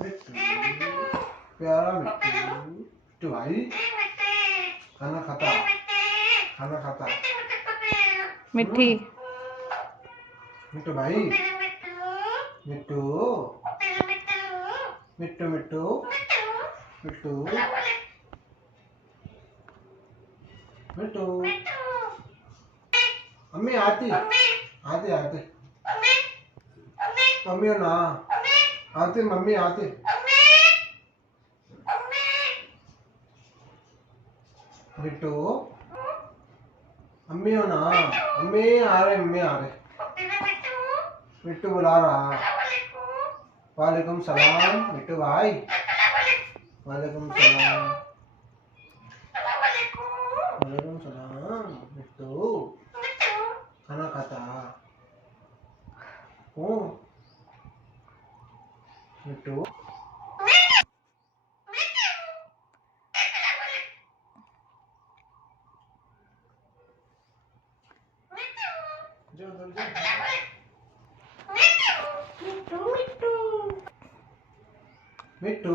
मिट्टू प्यारा मिट्टू। मिट्टू भाई खाना खाता, खाना खाता। मिट्टी मिट्टू भाई, मिट्टू मिट्टू मिट्टू मिट्टू मिट्टू। मम्मी आती आती आती मम्मी हो ना आती, मम्मी आती। मिट्टू मम्मी हो ना, मम्मी आ रहे, मम्मी आ रहे। मिट्टू बुला रहा। वालेकुम सलाम मिट्टू भाई, वालेकुम सलाम, वालेकुम सलाम। मिट्टू खाना खाता हूँ। मिट्टू जो मिट्टू मिट्टू मिट्टू